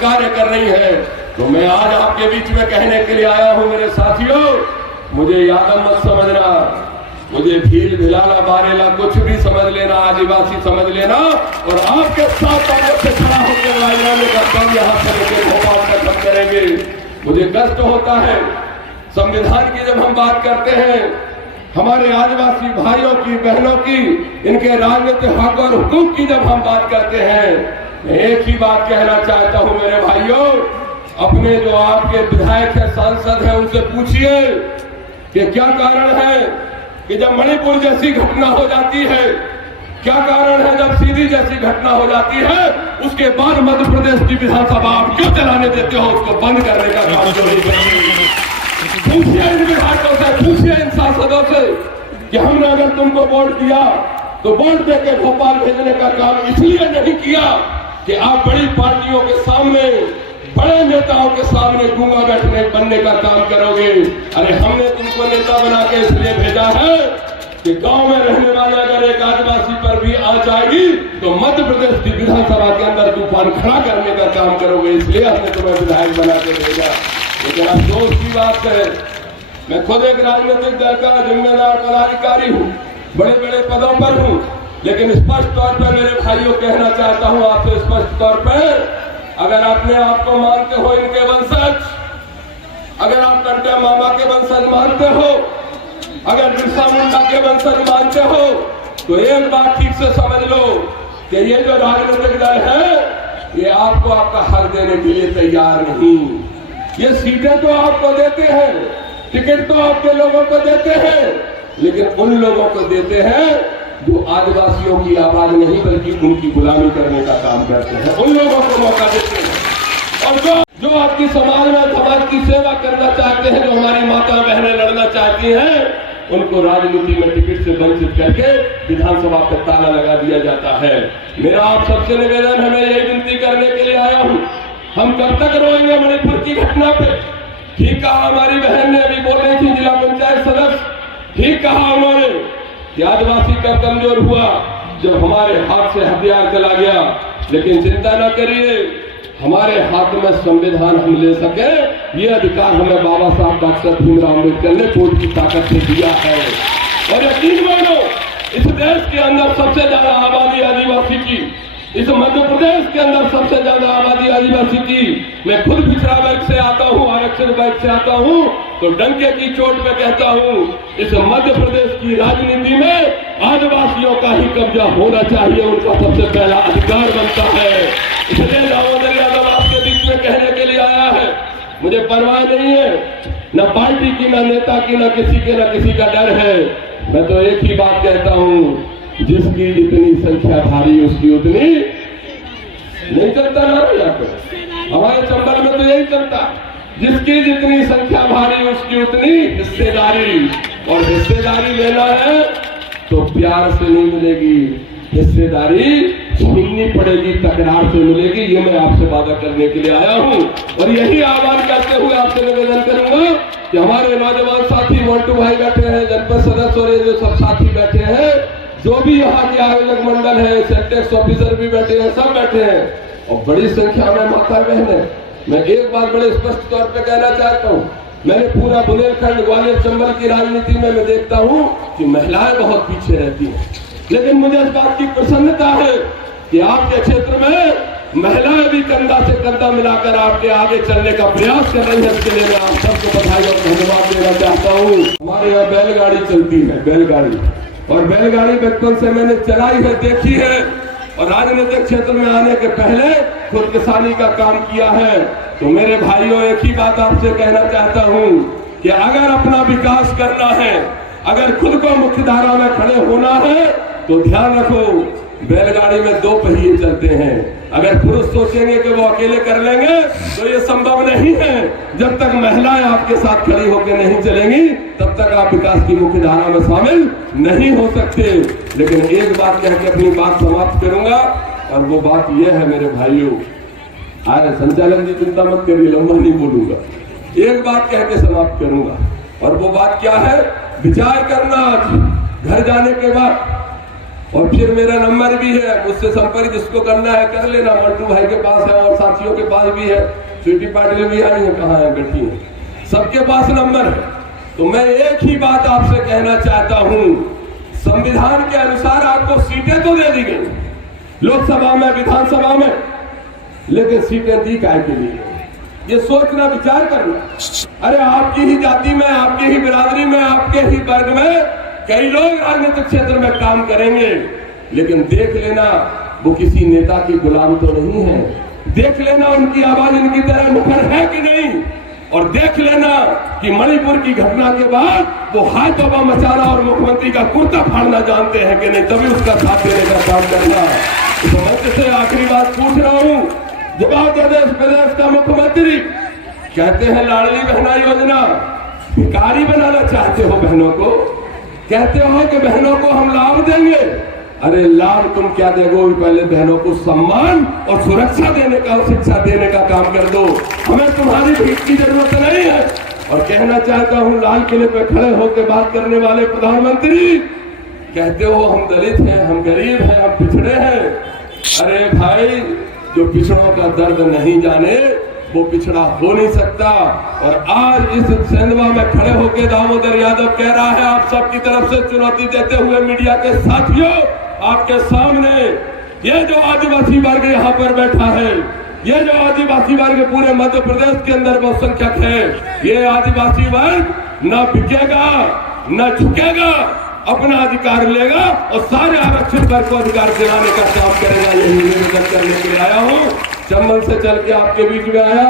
कार्य कर रही है। तो मैं आज आपके बीच में कहने के लिए आया हूं मेरे साथियों, मुझे यादव मत समझना, मुझे भील भिलाला बारेला कुछ भी समझ लेना, आदिवासी समझ लेना, और आपके साथ ताकत से खड़ा होकर लड़ाई लड़ने का काम यहाँ से लेकर भोपाल तक हम करेंगे। मुझे कष्ट होता है संविधान की जब हम बात करते हैं, हमारे आदिवासी भाइयों की बहनों की, इनके राजनीतिक हक और हुकूक की जब हम बात करते हैं, मैं एक ही बात कहना चाहता हूं मेरे भाइयों, अपने जो आपके विधायक है, सांसद हैं, उनसे पूछिए कि क्या कारण है कि जब मणिपुर जैसी घटना हो जाती है, क्या कारण है जब सीधी जैसी घटना हो जाती है, उसके बाद मध्य प्रदेश की विधानसभा आप क्यों चलाने देते हो, उसको बंद करने का काम क्यों नहीं करते? पूछिए इन विधायकों से, पूछिए इन सांसदों से कि हमने अगर तुमको वोट दिया तो वोट देके भोपाल भेजने का काम इसलिए नहीं किया कि आप बड़ी पार्टियों के सामने, बड़े नेताओं के सामने गूंगा बनने का काम करोगे। अरे हमने तुमको नेता बना के इसलिए भेजा है कि गांव में रहने वाले अगर एक आदिवासी पर भी आ जाएगी तो मध्य प्रदेश की विधानसभा के अंदर तूफान खड़ा करने का काम करोगे, इसलिए हमने तुम्हें विधायक बना के भेजा। लेकिन अफसोस की बात है, मैं खुद एक राजनीतिक दल का जिम्मेदार पदाधिकारी हूँ, बड़े बड़े पदों पर हूँ, लेकिन स्पष्ट तौर पर मेरे भाइयों कहना चाहता हूँ आपसे स्पष्ट तौर पर, अगर अपने आप को मानते हो इनके वंशज, अगर आप कंटे मामा के वंशज मानते हो, अगर बिरसा मुंडा के वंशज मानते हो, तो एक बात ठीक से समझ लो कि ये जो राजनीतिक दल है ये आपको आपका हक देने के लिए तैयार नहीं। ये सीटें तो आपको देते हैं, टिकट तो आपके लोगों को देते हैं, लेकिन उन लोगों को देते हैं जो आदिवासियों की आवाज नहीं बल्कि उनकी गुलामी करने का काम करते हैं, उन लोगों को मौका देते हैं। और जो आपकी समाज में समाज की सेवा करना चाहते हैं, जो हमारी माता बहनें लड़ना चाहती हैं, उनको राजनीति में टिकट से वंचित करके विधानसभा पर ताला लगा दिया जाता है। मेरा आप सबसे निवेदन है, मैं यही विनती करने के लिए आया हूँ, हम कब तक रोएंगे मणिपुर की घटना पे? ठीक कहा हमारी बहन ने, अभी बोल रही थी जिला पंचायत सदस्य, ठीक कहा उन्होंने कि आदिवासी का कमजोर हुआ जब हमारे हाथ से हथियार चला गया, लेकिन चिंता न करिए, हमारे हाथ में संविधान हम ले सके ये अधिकार हमें बाबा साहब डॉक्टर भीमराव अम्बेडकर ने वोट की ताकत से दिया है। और यकीन मानो इस देश के अंदर सबसे ज्यादा आबादी आदिवासी की, इस मध्य प्रदेश के अंदर सबसे ज्यादा आबादी आदिवासी की, मैं खुद पिछड़ा वर्ग से आता हूँ, आरक्षित वर्ग से आता हूँ, तो डंके की चोट पे कहता हूँ इस मध्य प्रदेश की राजनीति में आदिवासियों का ही कब्जा होना चाहिए, उनका सबसे पहला अधिकार बनता है। इसलिए दामोदर यादव आपके बीच में कहने के लिए आया है, मुझे परवाह नहीं है न पार्टी की, न नेता की, न किसी का डर है। मैं तो एक ही बात कहता हूँ, जिसकी जितनी संख्या भारी उसकी उतनी नहीं चलता ना हमारे चंबल में तो यही चलता, जिसकी जितनी संख्या भारी उसकी उतनी हिस्सेदारी, और हिस्सेदारी लेना है तो प्यार से नहीं मिलेगी, हिस्सेदारी छीननी पड़ेगी, तकरार से मिलेगी। ये मैं आपसे वादा करने के लिए आया हूँ, और यही आह्वान करते हुए आपसे निवेदन करूंगा कि हमारे नौजवान साथी मोन्टू भाई बैठे हैं, जनपद सदस्य और ये जो सब साथी बैठे हैं, जो भी यहाँ के आयोजक मंडल है, सेक्टर ऑफिसर भी बैठे हैं, सब बैठे हैं, और बड़ी संख्या में माता बहन है। मैं एक बात बड़े स्पष्ट तौर पे कहना चाहता हूँ, मैंने पूरा बुंदेलखंड ग्वालियर चंबल की राजनीति में मैं देखता हूँ कि महिलाएं बहुत पीछे रहती हैं, लेकिन मुझे इस बात की प्रसन्नता है कि आपके क्षेत्र में महिलाएं भी कंधा से कंधा मिलाकर आपके आगे चलने का प्रयास कर रही है। इसके लिए मैं आप सबको बधाई और धन्यवाद देना चाहता हूँ। हमारे यहाँ बैलगाड़ी चलती है, बैलगाड़ी, और बैलगाड़ी बचपन से मैंने चलाई है, देखी है, और राजनीतिक क्षेत्र में आने के पहले खुद किसानी का काम किया है। तो मेरे भाइयों, एक ही बात आपसे कहना चाहता हूँ कि अगर अपना विकास करना है, अगर खुद को मुख्य धारा में खड़े होना है, तो ध्यान रखो बैलगाड़ी में दो पहिए चलते हैं। अगर पुरुष सोचेंगे कि वो अकेले कर लेंगे तो ये संभव नहीं है। जब तक महिलाएं आपके साथ खड़ी होकर नहीं चलेंगी तब तक आप विकास की मुख्य धारा में शामिल नहीं हो सकते। लेकिन एक बात कह के अपनी बात समाप्त करूंगा, और वो बात यह है मेरे भाइयों, अरे संचालक जी चिंता मत करिए, लंबा नहीं बोलूंगा, एक बात कह के समाप्त करूंगा, और वो बात क्या है, विचार करना घर जाने के बाद और फिर मेरा नंबर भी है, मुझसे संपर्क जिसको करना है कर लेना। मंटू भाई के पास है और साथियों के पास भी है, स्वीटी पाटिल भी आई है, कहाँ है, बैठी है, सबके पास नंबर है। तो मैं एक ही बात आपसे कहना चाहता हूं, संविधान के अनुसार आपको सीटें तो दे दी गई लोकसभा में, विधानसभा में, लेकिन सीटें दी काय के लिए? ये सोचना, विचार करना। अरे आपकी ही जाति में, आपकी ही बिरादरी में, आपके ही वर्ग में कई लोग राजनीतिक क्षेत्र में काम करेंगे, लेकिन देख लेना वो किसी नेता की गुलाम तो नहीं है। देख लेना उनकी आवाज इनकी तरह मुखर है कि नहीं, और देख लेना कि मणिपुर की घटना के बाद वो हाय तौबा मचाना और मुख्यमंत्री का कुर्ता फाड़ना जानते हैं कि नहीं, तभी उसका साथ देने का काम करना। तो मैं से आखिरी बात पूछ रहा हूं, जवाब दे देश प्रदेश का मुख्यमंत्री, कहते हैं लाडली बहना योजना भिखारी बनाना चाहते हो बहनों को, कहते हो कि बहनों को हम लाभ देंगे। अरे लाभ तुम क्या दोगे, पहले बहनों को सम्मान और सुरक्षा देने का और शिक्षा देने का काम कर दो। हमें तुम्हारी भीख की जरूरत नहीं है। और कहना चाहता हूं, लाल किले पे खड़े होकर बात करने वाले प्रधानमंत्री, कहते हो हम दलित हैं, हम गरीब हैं, हम पिछड़े हैं। अरे भाई, जो पिछड़ों का दर्द नहीं जाने वो पिछड़ा हो नहीं सकता। और आज इस सेंधवा में खड़े होकर दामोदर यादव कह रहा है, आप सबकी तरफ से चुनौती देते हुए मीडिया के साथियों, आपके सामने ये जो आदिवासी वर्ग यहाँ पर बैठा है, ये जो आदिवासी वर्ग पूरे मध्य प्रदेश के अंदर बहुसंख्यक है, ये आदिवासी वर्ग न बिकेगा न झुकेगा, अपना अधिकार लेगा और सारे आरक्षित वर्ग को अधिकार दिलाने का काम करेगा। यही निवेदन करने के लिए आया हूँ, चंबल से चल के आपके बीच में आया।